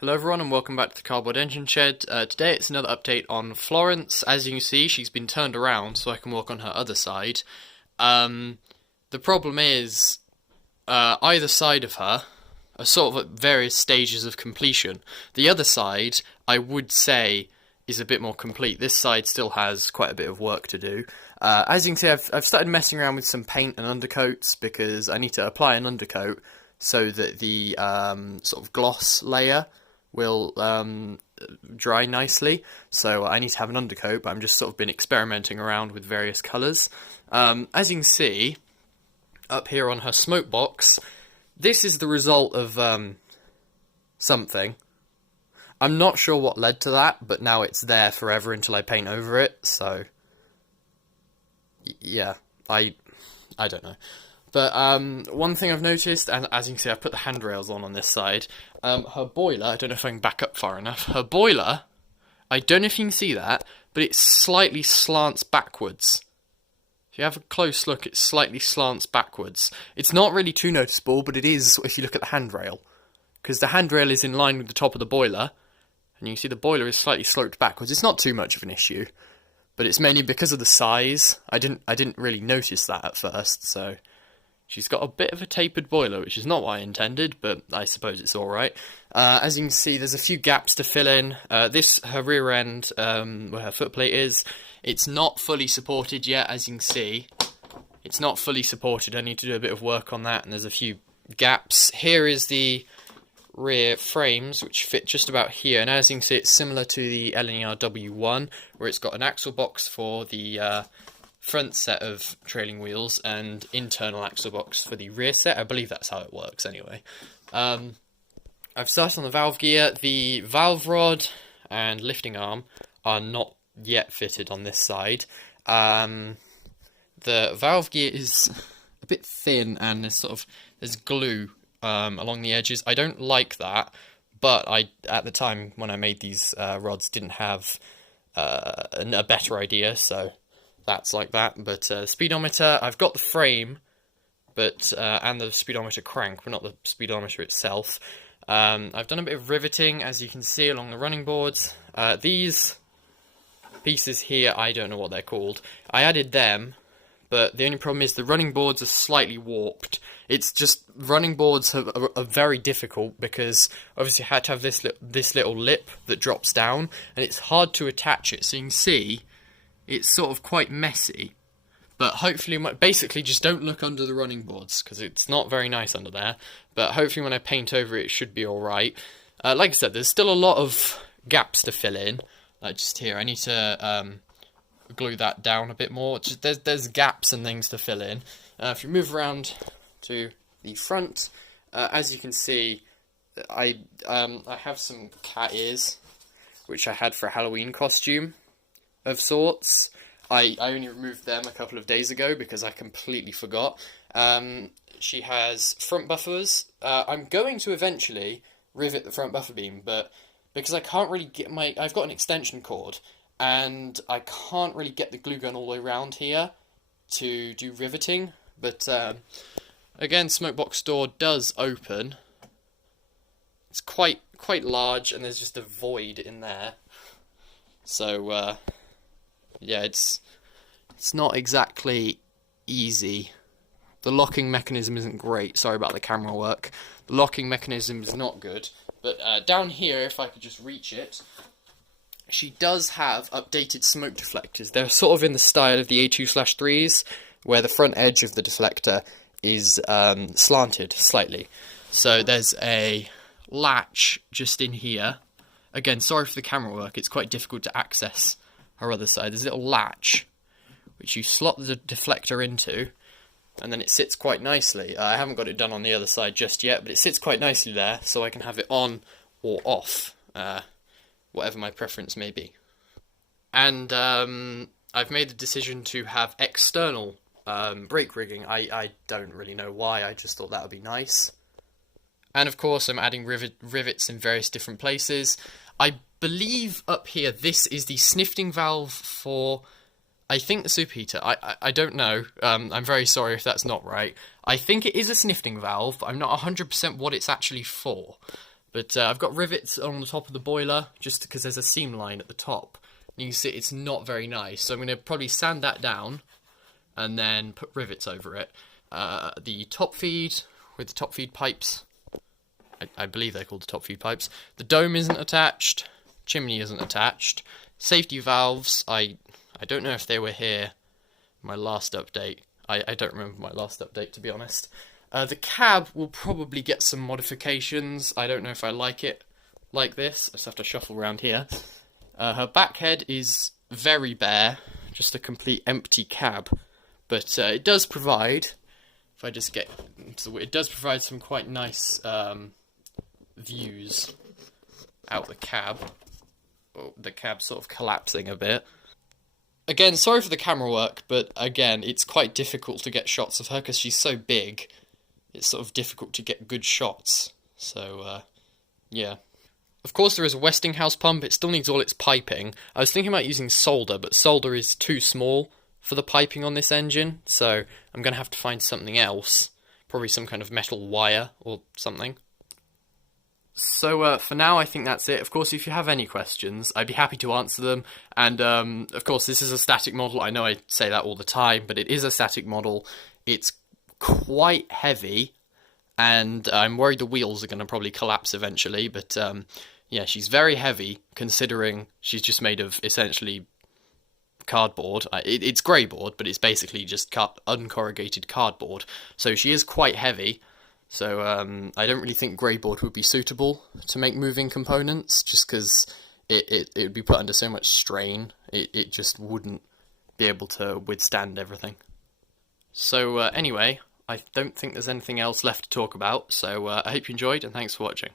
Hello everyone and welcome back to the Cardboard Engine Shed. Today it's another update on Florence. As you can see, she's been turned around so I can work on her other side. The problem is, either side of her are sort of at various stages of completion. The other side, I would say, is a bit more complete. This side still has quite a bit of work to do. As you can see, I've started messing around with some paint and undercoats because I need to apply an undercoat so that the sort of gloss layer will dry nicely. So I need to have an undercoat, but I'm just sort of been experimenting around with various colours. As you can see, up here on her smoke box, this is the result of something. I'm not sure what led to that, but now it's there forever until I paint over it, so yeah, I don't know. But one thing I've noticed, and as you can see, I've put the handrails on this side. Her boiler, I don't know if I can back up far enough. Her boiler, I don't know if you can see that, but it slightly slants backwards. If you have a close look, it slightly slants backwards. It's not really too noticeable, but it is if you look at the handrail. Because the handrail is in line with the top of the boiler, and you can see the boiler is slightly sloped backwards. It's not too much of an issue, but it's mainly because of the size. I didn't really notice that at first, so she's got a bit of a tapered boiler, which is not what I intended, but I suppose it's alright. As you can see, there's a few gaps to fill in. Her rear end, where her footplate is, it's not fully supported yet, as you can see. It's not fully supported. I need to do a bit of work on that, and there's a few gaps. Here is the rear frames, which fit just about here, and as you can see, it's similar to the LNER W1, where it's got an axle box for the front set of trailing wheels and internal axle box for the rear set. I believe that's how it works anyway. I've started on the valve gear. The valve rod and lifting arm are not yet fitted on this side. The valve gear is a bit thin and there's glue along the edges. I don't like that, but at the time when I made these rods didn't have a better idea, so that's like that. But speedometer, I've got the frame, but and the speedometer crank, but not the speedometer itself. I've done a bit of riveting, as you can see, along the running boards. These pieces here, I don't know what they're called. I added them, but the only problem is the running boards are slightly warped. It's just, running boards are very difficult because obviously I had to have this little lip that drops down, and it's hard to attach it. So you can see it's sort of quite messy, but hopefully, basically just don't look under the running boards because it's not very nice under there, but hopefully when I paint over it, it should be alright. Like I said, there's still a lot of gaps to fill in, like just here. I need to glue that down a bit more. There's gaps and things to fill in. If you move around to the front, as you can see, I have some cat ears, which I had for a Halloween costume of sorts. I only removed them a couple of days ago because I completely forgot. She has front buffers. I'm going to eventually rivet the front buffer beam, but because I can't really get I've got an extension cord, and I can't really get the glue gun all the way around here to do riveting. But again, smoke box door does open. It's quite large, and there's just a void in there. So yeah, it's not exactly easy. The locking mechanism isn't great. Sorry about the camera work. The locking mechanism is not good. But down here, if I could just reach it, she does have updated smoke deflectors. They're sort of in the style of the A2/3s, where the front edge of the deflector is slanted slightly. So there's a latch just in here. Again, sorry for the camera work. It's quite difficult to access her other side. There's a little latch which you slot the deflector into, and then it sits quite nicely. I haven't got it done on the other side just yet, but it sits quite nicely there, so I can have it on or off, whatever my preference may be. And I've made the decision to have external brake rigging. I don't really know why, I just thought that would be nice. And of course I'm adding rivets in various different places. I believe up here this is the snifting valve for, I think, the superheater. I don't know. I'm very sorry if that's not right. I think it is a snifting valve, but I'm not 100% what it's actually for. But I've got rivets on the top of the boiler, just because there's a seam line at the top. You can see it's not very nice, so I'm going to probably sand that down, and then put rivets over it. The top feed, with the top feed pipes, I believe they're called the top feed pipes. The dome isn't attached, chimney isn't attached. Safety valves, I don't know if they were here my last update. I don't remember my last update, to be honest. The cab will probably get some modifications. I don't know if I like it like this. I just have to shuffle around here. Her back head is very bare, just a complete empty cab. But it does provide, if I just get, it does provide some quite nice views out the cab. Oh, the cab sort of collapsing a bit. Again, sorry for the camera work, but again, it's quite difficult to get shots of her because she's so big. It's sort of difficult to get good shots. So, yeah. Of course, there is a Westinghouse pump. It still needs all its piping. I was thinking about using solder, but solder is too small for the piping on this engine. So, I'm going to have to find something else. Probably some kind of metal wire or something. So for now, I think that's it. Of course, if you have any questions, I'd be happy to answer them. And of course, this is a static model. I know I say that all the time, but it is a static model. It's quite heavy, and I'm worried the wheels are going to probably collapse eventually. But yeah, she's very heavy, considering she's just made of essentially cardboard. It's grey board, but it's basically just uncorrugated cardboard. So she is quite heavy. So I don't really think grey board would be suitable to make moving components, just because it would be put under so much strain. It just wouldn't be able to withstand everything. So anyway, I don't think there's anything else left to talk about, so I hope you enjoyed, and thanks for watching.